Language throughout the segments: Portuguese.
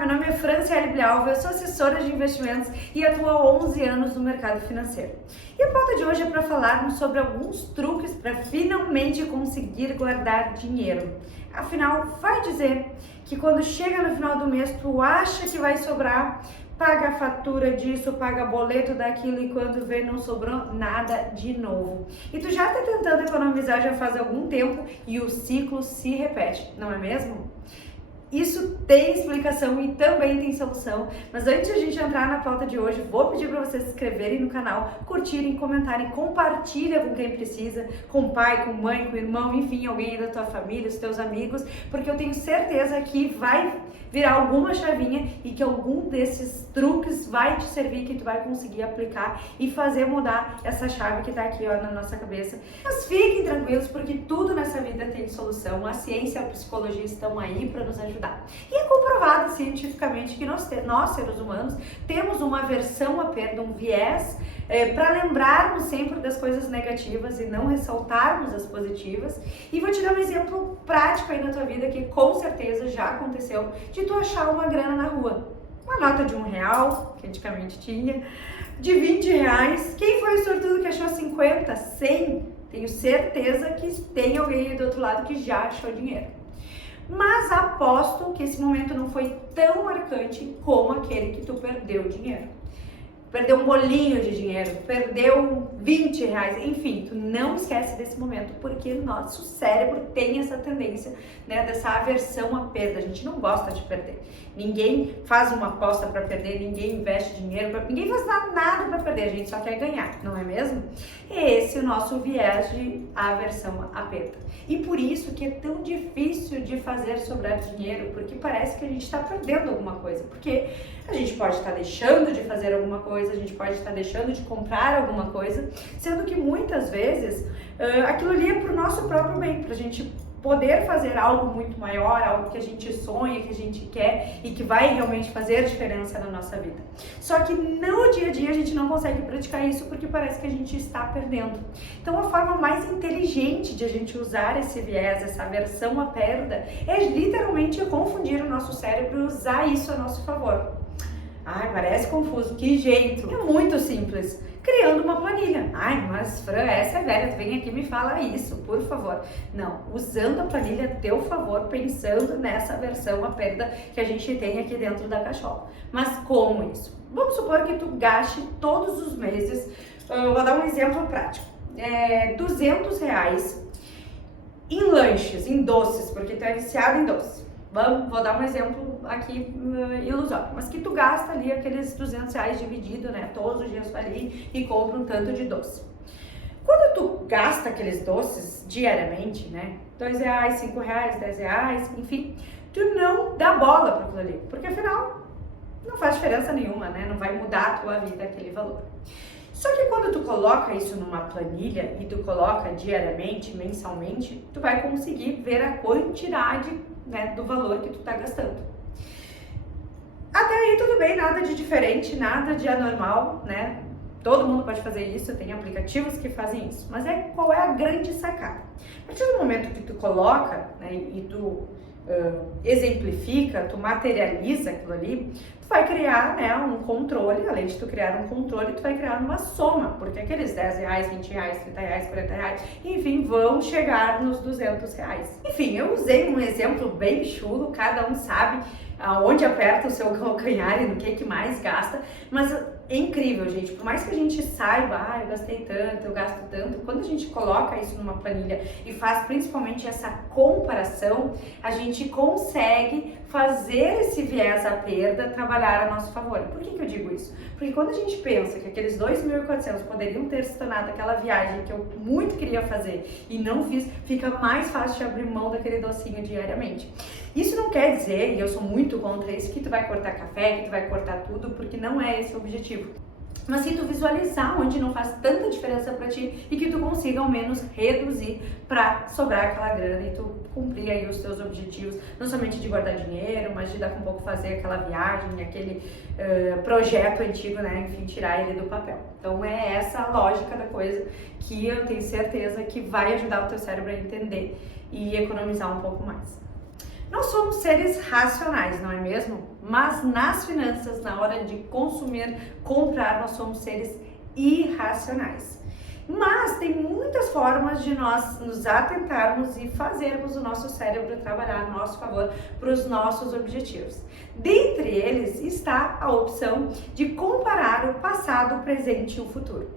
meu nome é Franciele Blialva, eu sou assessora de investimentos e atuo há 11 anos no mercado financeiro. E a pauta de hoje é para falarmos sobre alguns truques para finalmente conseguir guardar dinheiro. Afinal, vai dizer que quando chega no final do mês tu acha que vai sobrar, paga a fatura disso, paga boleto daquilo e quando vê não sobrou nada de novo. E tu já está tentando economizar já faz algum tempo e o ciclo se repete, não é mesmo? Isso tem explicação e também tem solução, mas antes de a gente entrar na pauta de hoje, vou pedir para vocês se inscreverem no canal, curtirem, comentarem, compartilha com quem precisa, com o pai, com mãe, com o irmão, enfim, alguém da tua família, os teus amigos, porque eu tenho certeza que vai virar alguma chavinha e que algum desses truques vai te servir, que tu vai conseguir aplicar e fazer mudar essa chave que tá aqui, ó, na nossa cabeça. Mas fiquem tranquilos, porque tudo nessa vida tem solução, a ciência e a psicologia estão aí para nos ajudar. E é comprovado cientificamente que nós seres humanos, temos uma aversão à perda, um viés, para lembrarmos sempre das coisas negativas e não ressaltarmos as positivas. E vou te dar um exemplo prático aí na tua vida que com certeza já aconteceu, de tu achar uma grana na rua. Uma nota de R$1, que antigamente tinha, de R$20. Quem foi o sortudo que achou 50, 100? Tenho certeza que tem alguém aí do outro lado que já achou dinheiro. Mas aposto que esse momento não foi tão marcante como aquele que tu perdeu dinheiro. Perdeu um bolinho de dinheiro, perdeu R$20, enfim, tu não esquece desse momento, porque nosso cérebro tem essa tendência, né, dessa aversão à perda. A gente não gosta de perder. Ninguém faz uma aposta para perder, ninguém investe dinheiro, ninguém faz nada para perder, a gente só quer ganhar, não é mesmo? Esse é o nosso viés de aversão à perda. E por isso que é tão difícil de fazer sobrar dinheiro, porque parece que a gente está perdendo alguma coisa, porque a gente pode estar deixando de fazer alguma coisa, a gente pode estar deixando de comprar alguma coisa, sendo que muitas vezes aquilo ali é para o nosso próprio bem, para a gente poder fazer algo muito maior, algo que a gente sonha, que a gente quer e que vai realmente fazer diferença na nossa vida. Só que no dia a dia a gente não consegue praticar isso porque parece que a gente está perdendo. Então a forma mais inteligente de a gente usar esse viés, essa aversão à perda, é literalmente confundir o nosso cérebro e usar isso a nosso favor. Ai, parece confuso, que jeito? É muito simples, criando uma planilha. Ai, mas Fran, essa é velha, tu vem aqui e me fala isso, por favor. Não, usando a planilha a teu favor, pensando nessa aversão à perda que a gente tem aqui dentro da cachola. Mas como isso? Vamos supor que tu gaste todos os meses, vou dar um exemplo prático, R$200 em lanches, em doces, porque tu é viciado em doce. Vou dar um exemplo aqui ilusório, mas que tu gasta ali aqueles R$200 dividido, né? Todos os dias tu vai ali e compra um tanto de doce. Quando tu gasta aqueles doces diariamente, né? R$2, R$5, R$10, enfim, tu não dá bola para aquilo ali, porque afinal não faz diferença nenhuma, né? Não vai mudar a tua vida aquele valor. Só que quando tu coloca isso numa planilha e tu coloca diariamente, mensalmente, tu vai conseguir ver a quantidade, né, do valor que tu tá gastando. Até aí tudo bem, nada de diferente, nada de anormal, né? Todo mundo pode fazer isso, tem aplicativos que fazem isso. Mas qual é a grande sacada? A partir do momento que tu coloca, né, e tu exemplifica, tu materializa aquilo ali, tu vai criar, né, um controle. Além de tu criar um controle, tu vai criar uma soma, porque aqueles R$10, R$20, R$30, R$40, enfim, vão chegar nos R$200. Enfim, eu usei um exemplo bem chulo, cada um sabe aonde aperta o seu calcanhar e no que mais gasta, mas é incrível, gente. Por mais que a gente saiba, eu gastei tanto, eu gasto tanto, quando a gente coloca isso numa planilha e faz principalmente essa comparação, a gente consegue fazer esse viés à perda trabalhar a nosso favor. Por que eu digo isso? Porque quando a gente pensa que aqueles 2.400 poderiam ter se tornado aquela viagem que eu muito queria fazer e não fiz, fica mais fácil de abrir mão daquele docinho diariamente. Isso não quer dizer, e eu sou muito contra isso, que tu vai cortar café, que tu vai cortar tudo, porque não é esse o objetivo. Mas se tu visualizar onde não faz tanta diferença para ti e que tu consiga ao menos reduzir para sobrar aquela grana e tu cumprir aí os teus objetivos, não somente de guardar dinheiro, mas de daqui a pouco fazer aquela viagem, aquele projeto antigo, né, enfim, tirar ele do papel. Então é essa a lógica da coisa que eu tenho certeza que vai ajudar o teu cérebro a entender e economizar um pouco mais. Nós somos seres racionais, não é mesmo? Mas nas finanças, na hora de consumir, comprar, nós somos seres irracionais. Mas tem muitas formas de nós nos atentarmos e fazermos o nosso cérebro trabalhar a nosso favor para os nossos objetivos. Dentre eles está a opção de comparar o passado, o presente e o futuro.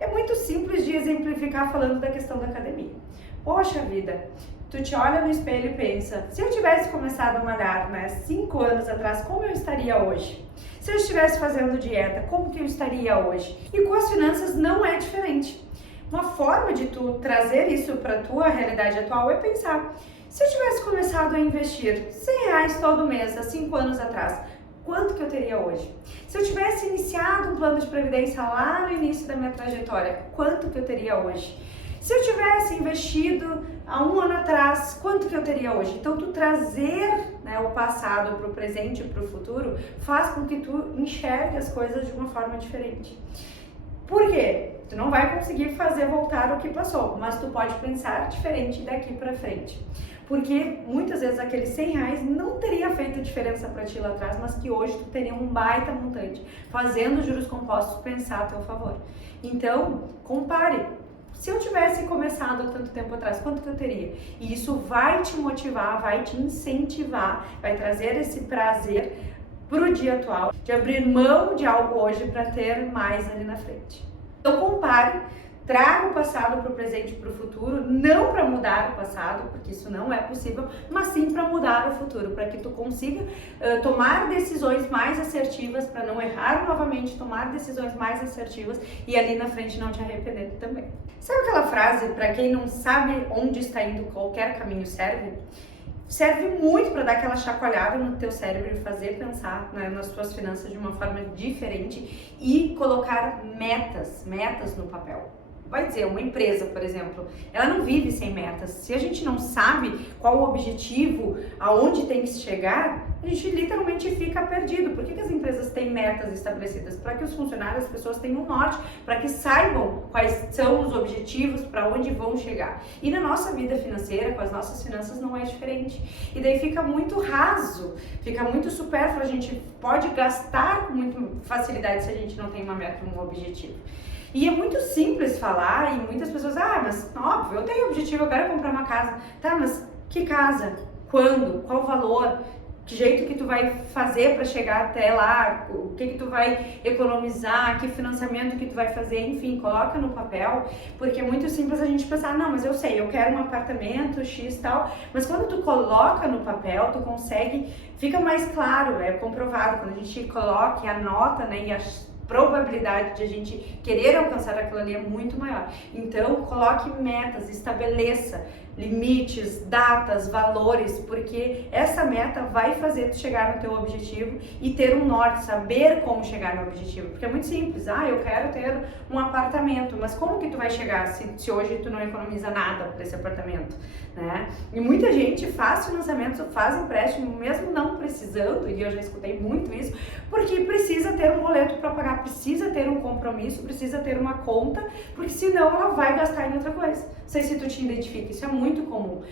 É muito simples de exemplificar falando da questão da academia. Poxa vida, tu te olha no espelho e pensa, se eu tivesse começado a malhar, 5 anos atrás, como eu estaria hoje? Se eu estivesse fazendo dieta, como que eu estaria hoje? E com as finanças não é diferente. Uma forma de tu trazer isso para a tua realidade atual é pensar, se eu tivesse começado a investir R$100 todo mês há 5 anos atrás, quanto que eu teria hoje? Se eu tivesse iniciado um plano de previdência lá no início da minha trajetória, quanto que eu teria hoje? Se eu tivesse investido há 1 ano atrás, quanto que eu teria hoje? Então, tu trazer o passado para o presente e para o futuro faz com que tu enxergue as coisas de uma forma diferente. Por quê? Tu não vai conseguir fazer voltar o que passou, mas tu pode pensar diferente daqui para frente. Porque muitas vezes aqueles R$100 não teria feito diferença para ti lá atrás, mas que hoje tu teria um baita montante, fazendo juros compostos pensar a teu favor. Então, compare. Se eu tivesse começado há tanto tempo atrás, quanto que eu teria? E isso vai te motivar, vai te incentivar, vai trazer esse prazer para o dia atual, de abrir mão de algo hoje para ter mais ali na frente. Então compare, traga o passado para o presente e para o futuro, não para mudar o passado, porque isso não é possível, mas sim para mudar o futuro, para que tu consiga tomar decisões mais assertivas, para não errar novamente, tomar decisões mais assertivas e ali na frente não te arrepender também. Sabe aquela frase, para quem não sabe onde está indo, qualquer caminho serve? Serve muito para dar aquela chacoalhada no teu cérebro e fazer pensar nas tuas finanças de uma forma diferente e colocar metas no papel. Vai dizer, uma empresa, por exemplo, ela não vive sem metas. Se a gente não sabe qual o objetivo, aonde tem que chegar, a gente literalmente fica perdido. Por que as empresas têm metas estabelecidas? Para que os funcionários, as pessoas tenham um norte, para que saibam quais são os objetivos, para onde vão chegar. E na nossa vida financeira, com as nossas finanças, não é diferente. E daí fica muito raso, fica muito supérfluo, a gente pode gastar com muita facilidade se a gente não tem uma meta, um objetivo. E é muito simples falar e muitas pessoas, mas óbvio, eu tenho objetivo, eu quero comprar uma casa. Tá, mas que casa? Quando? Qual o valor? Que jeito que tu vai fazer para chegar até lá? O que tu vai economizar? Que financiamento que tu vai fazer? Enfim, coloca no papel, porque é muito simples a gente pensar, não, mas eu sei, eu quero um apartamento X e tal, mas quando tu coloca no papel, tu consegue, fica mais claro, é comprovado, quando a gente coloca e anota, e a probabilidade de a gente querer alcançar aquilo ali é muito maior. Então, coloque metas, estabeleça limites, datas, valores, porque essa meta vai fazer tu chegar no teu objetivo e ter um norte, saber como chegar no objetivo. Porque é muito simples, eu quero ter um apartamento, mas como que tu vai chegar se hoje tu não economiza nada para esse apartamento, né? E muita gente faz financiamento, faz empréstimo, mesmo não precisando, e eu já escutei muito isso, porque precisa ter um boleto para pagar, precisa ter um compromisso, precisa ter uma conta, porque senão ela vai gastar em outra coisa. Não sei se tu te identifica, isso é muito comum.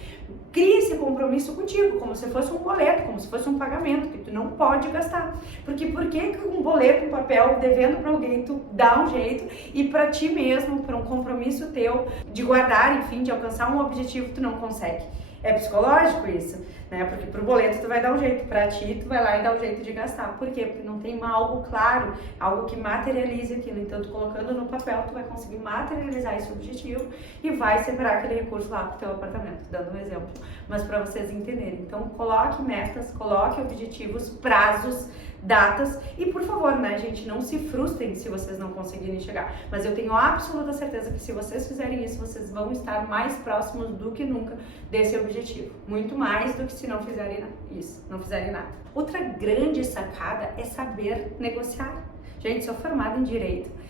Cria esse compromisso contigo, como se fosse um boleto, como se fosse um pagamento, que tu não pode gastar. Porque por que um boleto, um papel, devendo para alguém, tu dá um jeito e para ti mesmo, para um compromisso teu de guardar, enfim, de alcançar um objetivo, tu não consegue? É psicológico isso, né? Porque pro boleto tu vai dar um jeito, pra ti tu vai lá e dá um jeito de gastar. Por quê? Porque não tem algo claro, algo que materialize aquilo. Então, tu colocando no papel, tu vai conseguir materializar esse objetivo e vai separar aquele recurso lá pro teu apartamento, dando um exemplo. Mas para vocês entenderem. Então, coloque metas, coloque objetivos, prazos, datas e, por favor, gente, não se frustrem se vocês não conseguirem chegar. Mas eu tenho absoluta certeza que se vocês fizerem isso, vocês vão estar mais próximos do que nunca desse objetivo. Muito mais do que se não fizerem isso, não fizerem nada. Outra grande sacada é saber negociar. Gente, sou formada em Direito.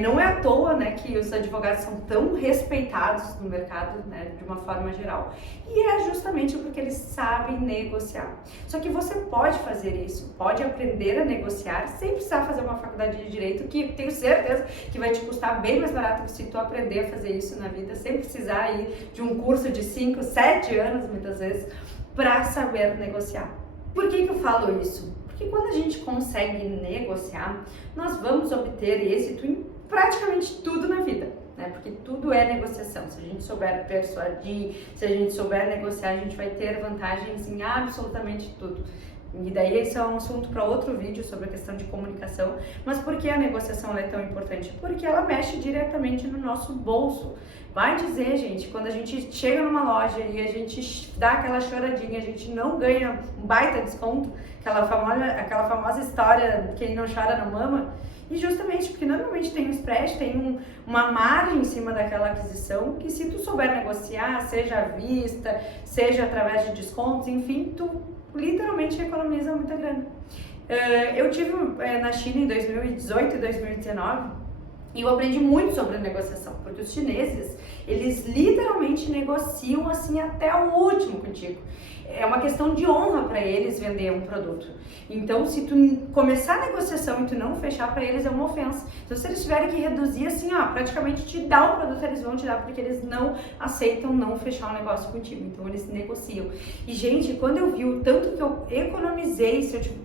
Não é à toa, que os advogados são tão respeitados no mercado, de uma forma geral. E é justamente porque eles sabem negociar. Só que você pode fazer isso, pode aprender a negociar sem precisar fazer uma faculdade de Direito, que tenho certeza que vai te custar bem mais barato se tu aprender a fazer isso na vida, sem precisar ir de um curso de 5, 7 anos, muitas vezes. para saber negociar. Por que eu falo isso? Porque quando a gente consegue negociar, nós vamos obter êxito em praticamente tudo na vida, né? Porque tudo é negociação. Se a gente souber persuadir, se a gente souber negociar, a gente vai ter vantagens em absolutamente tudo. E daí esse é um assunto para outro vídeo sobre a questão de comunicação. Mas por que a negociação é tão importante? Porque ela mexe diretamente no nosso bolso. Vai dizer, gente, quando a gente chega numa loja e a gente dá aquela choradinha, a gente não ganha um baita desconto, aquela famosa história, quem não chora não mama, e justamente porque normalmente tem um spread, tem uma margem em cima daquela aquisição, que se tu souber negociar, seja à vista, seja através de descontos, enfim, tu literalmente economiza muita grana. Eu tive na China em 2018 e 2019, e eu aprendi muito sobre negociação, porque os chineses, eles literalmente negociam assim até o último contigo. É uma questão de honra para eles vender um produto. Então, se tu começar a negociação e tu não fechar para eles, é uma ofensa. Então, se eles tiverem que reduzir assim, ó, praticamente te dar o produto, eles vão te dar, porque eles não aceitam não fechar um negócio contigo. Então, eles negociam. E, gente, quando eu vi o tanto que eu economizei, se eu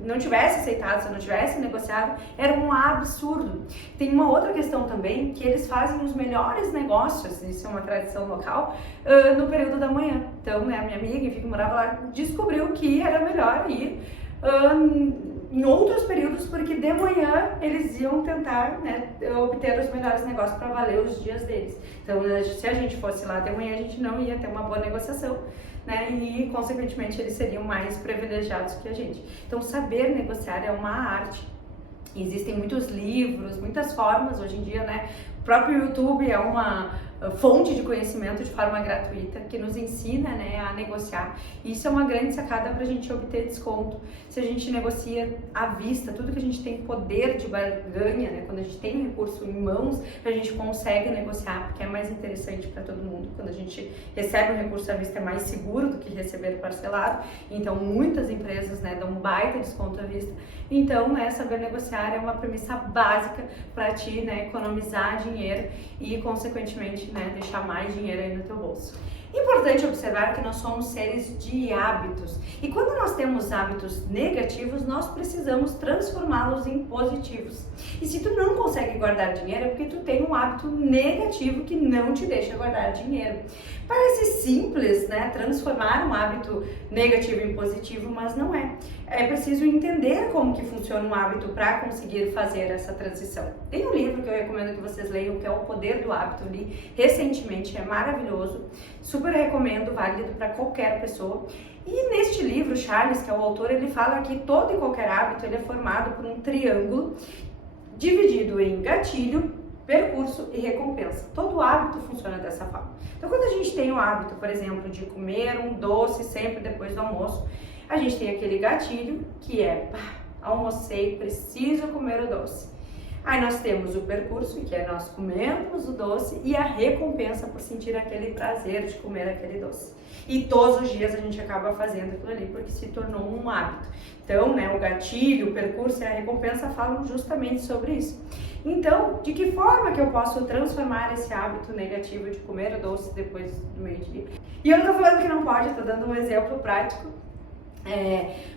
não tivesse aceitado, se eu não tivesse negociado, era um absurdo. Tem uma outra questão também, que eles fazem os melhores negócios, isso é uma tradição local, no período da manhã. Então, né, a minha amiga, enfim, que morava lá, descobriu que era melhor ir em outros períodos, porque de manhã eles iam tentar, né, obter os melhores negócios para valer os dias deles. Então, se a gente fosse lá de manhã, a gente não ia ter uma boa negociação, né, e consequentemente eles seriam mais privilegiados que a gente. Então, saber negociar é uma arte. Existem muitos livros, muitas formas hoje em dia, né? O próprio YouTube é uma fonte de conhecimento de forma gratuita que nos ensina, né, a negociar. E isso é uma grande sacada para a gente obter desconto. Se a gente negocia à vista, tudo que a gente tem poder de barganha, né, quando a gente tem um recurso em mãos, a gente consegue negociar, porque é mais interessante para todo mundo. Quando a gente recebe um recurso à vista, é mais seguro do que receber parcelado. Então, muitas empresas, né, dão um baita desconto à vista. Então, né, saber negociar é uma premissa básica para ti, né, economizar dinheiro e, consequentemente, né, deixar mais dinheiro aí no teu bolso. Importante observar que nós somos seres de hábitos e quando nós temos hábitos negativos, nós precisamos transformá-los em positivos. E se tu não consegue guardar dinheiro é porque tu tem um hábito negativo que não te deixa guardar dinheiro. Parece simples, né, transformar um hábito negativo em positivo, mas não é. É preciso entender como que funciona um hábito para conseguir fazer essa transição. Tem um livro que eu recomendo que vocês leiam, que é O Poder do Hábito, li recentemente, é maravilhoso, super recomendo, válido para qualquer pessoa. E neste livro, Charles, que é o autor, ele fala que todo e qualquer hábito ele é formado por um triângulo dividido em gatilho, percurso e recompensa. Todo hábito funciona dessa forma. Então, quando a gente tem o hábito, por exemplo, de comer um doce sempre depois do almoço, a gente tem aquele gatilho que é, almocei, preciso comer o doce. Aí nós temos o percurso, que é nós comemos o doce, e a recompensa por sentir aquele prazer de comer aquele doce. E todos os dias a gente acaba fazendo aquilo ali, porque se tornou um hábito. Então, né, o gatilho, o percurso e a recompensa falam justamente sobre isso. Então, de que forma que eu posso transformar esse hábito negativo de comer o doce depois do meio-dia? E eu não tô falando que não pode, eu tô dando um exemplo prático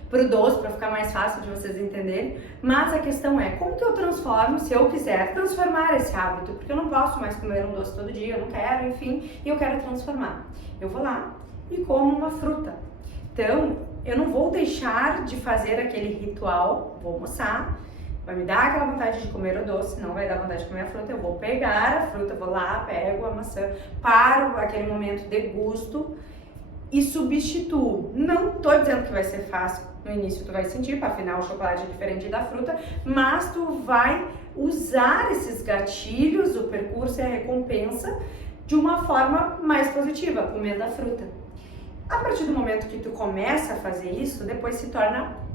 pro doce, para ficar mais fácil de vocês entenderem, mas a questão é, como que eu transformo, se eu quiser transformar esse hábito, porque eu não posso mais comer um doce todo dia, eu não quero, enfim, e eu quero transformar. Eu vou lá e como uma fruta. Então, eu não vou deixar de fazer aquele ritual, vou almoçar, vai me dar aquela vontade de comer o doce, não vai dar vontade de comer a fruta, eu vou pegar a fruta, vou lá, pego a maçã, paro aquele momento de gusto e substituo. Não tô dizendo que vai ser fácil, no início tu vai sentir, afinal o chocolate é diferente da fruta, mas tu vai usar esses gatilhos, o percurso e a recompensa de uma forma mais positiva, comendo a fruta. A partir do momento que tu começa a fazer isso, depois se torna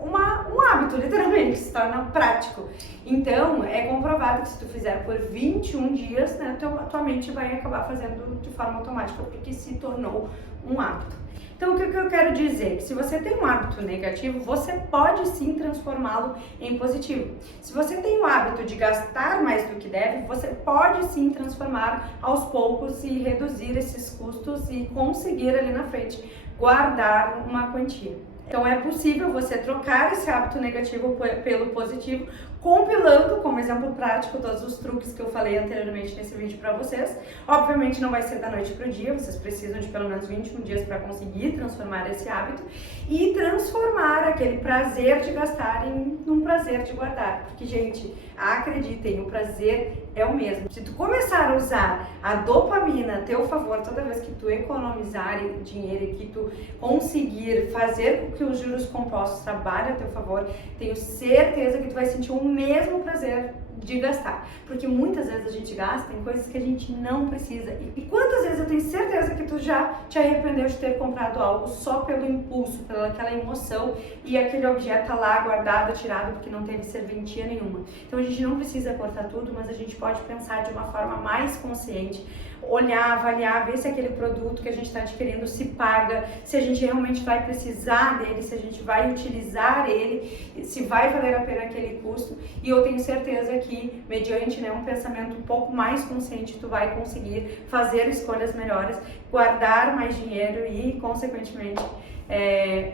um hábito, literalmente, se torna prático. Então, é comprovado que se tu fizer por 21 dias, né, tua mente vai acabar fazendo de forma automática, porque se tornou um hábito. Então, o que eu quero dizer? Que se você tem um hábito negativo, você pode sim transformá-lo em positivo. Se você tem o hábito de gastar mais do que deve, você pode sim transformar aos poucos e reduzir esses custos e conseguir ali na frente guardar uma quantia. Então é possível você trocar esse hábito negativo pelo positivo, compilando como exemplo prático todos os truques que eu falei anteriormente nesse vídeo para vocês. Obviamente não vai ser da noite para o dia, vocês precisam de pelo menos 21 dias para conseguir transformar esse hábito e transformar aquele prazer de gastar em um prazer de guardar. Porque, gente, acreditem, o prazer é o mesmo. Se tu começar a usar a dopamina a teu favor toda vez que tu economizar dinheiro e que tu conseguir fazer com que os juros compostos trabalhem a teu favor, tenho certeza que tu vai sentir o mesmo prazer de gastar, porque muitas vezes a gente gasta em coisas que a gente não precisa. E quantas vezes eu tenho certeza que tu já te arrependeu de ter comprado algo só pelo impulso, pela aquela emoção e aquele objeto tá lá guardado, tirado porque não teve serventia nenhuma. Então a gente não precisa cortar tudo, mas a gente pode pensar de uma forma mais consciente, olhar, avaliar, ver se aquele produto que a gente está adquirindo se paga, se a gente realmente vai precisar dele, se a gente vai utilizar ele, se vai valer a pena aquele custo. E eu tenho certeza que, mediante um pensamento um pouco mais consciente, tu vai conseguir fazer escolhas melhores, guardar mais dinheiro e, consequentemente,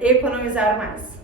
economizar mais.